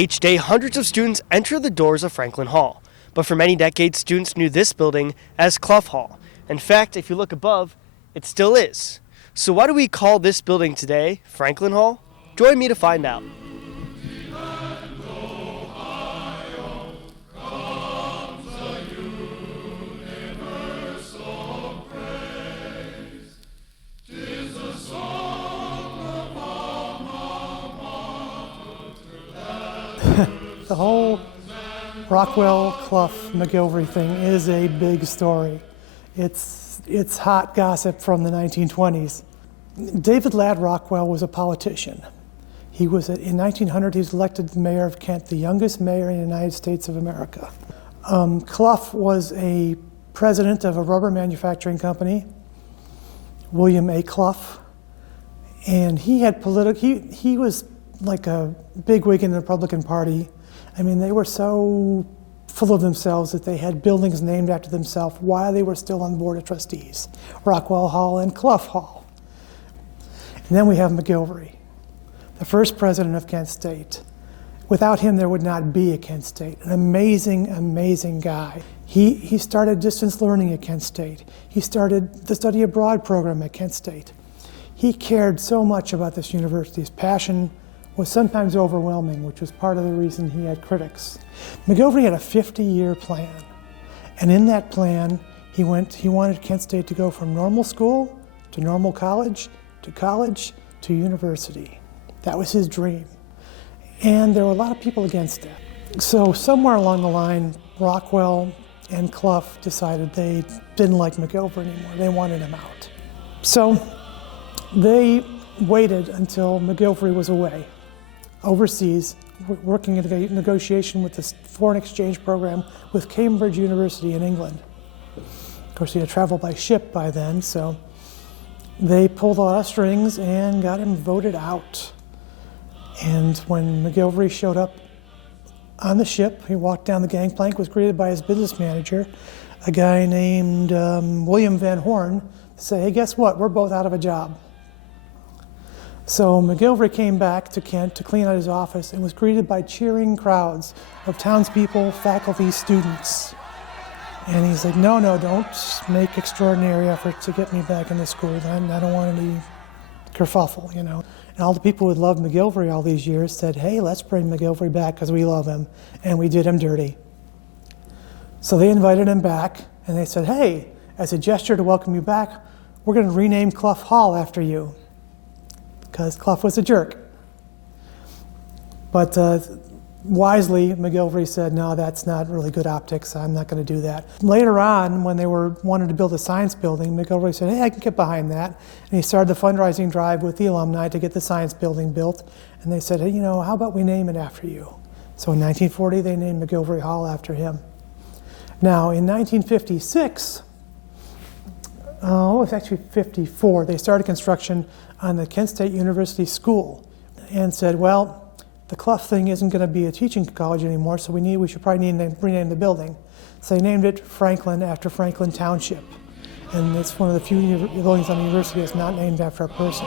Each day, hundreds of students enter the doors of Franklin Hall. But for many decades, students knew this building as Cluff Hall. In fact, if you look above, it still is. So why do we call this building today Franklin Hall? Join me to find out. The whole Rockwell, Cluff, McGilvery thing is a big story. It's hot gossip from the 1920s. David Ladd Rockwell was a politician. In 1900, he was elected the mayor of Kent, the youngest mayor in the United States of America. Cluff was a president of a rubber manufacturing company, William A. Cluff, and he was like a bigwig in the Republican Party. I mean, they were so full of themselves that they had buildings named after themselves while they were still on the Board of Trustees, Rockwell Hall and Cluff Hall. And then we have McGilvery, the first president of Kent State. Without him, there would not be a Kent State. An amazing, amazing guy. He started distance learning at Kent State. He started the study abroad program at Kent State. He cared so much about this university. His passion was sometimes overwhelming, which was part of the reason he had critics. McGilvery had a 50-year plan, and in that plan, he wanted Kent State to go from normal school to normal college to university. That was his dream, and there were a lot of people against that. So somewhere along the line, Rockwell and Cluff decided they didn't like McGilvery anymore. They wanted him out. So they waited until McGilvery was away, overseas, working in a negotiation with this foreign exchange program with Cambridge University in England. Of course, he had traveled by ship by then, so they pulled a lot of strings and got him voted out. And when McGilvery showed up on the ship, he walked down the gangplank, was greeted by his business manager, a guy named William Van Horn, to say, hey, guess what? We're both out of a job. So McGilvery came back to Kent to clean out his office and was greeted by cheering crowds of townspeople, faculty, students. And he's like, no, don't make extraordinary efforts to get me back into school. I don't want any kerfuffle, you know. And all the people who had loved McGilvery all these years said, hey, let's bring McGilvery back because we love him. And we did him dirty. So they invited him back, and they said, hey, as a gesture to welcome you back, we're going to rename Cluff Hall after you, because Cluff was a jerk. But wisely, McGilvery said, no, that's not really good optics. I'm not going to do that. Later on, when they wanted to build a science building, McGilvery said, hey, I can get behind that. And he started the fundraising drive with the alumni to get the science building built. And they said, hey, how about we name it after you? So in 1940, they named McGilvery Hall after him. Now, in 1956, it was actually 54, they started construction on the Kent State University School and said, well, the Cluff thing isn't going to be a teaching college anymore, so we should probably rename the building. So they named it Franklin after Franklin Township. And it's one of the few buildings on the university that's not named after a person.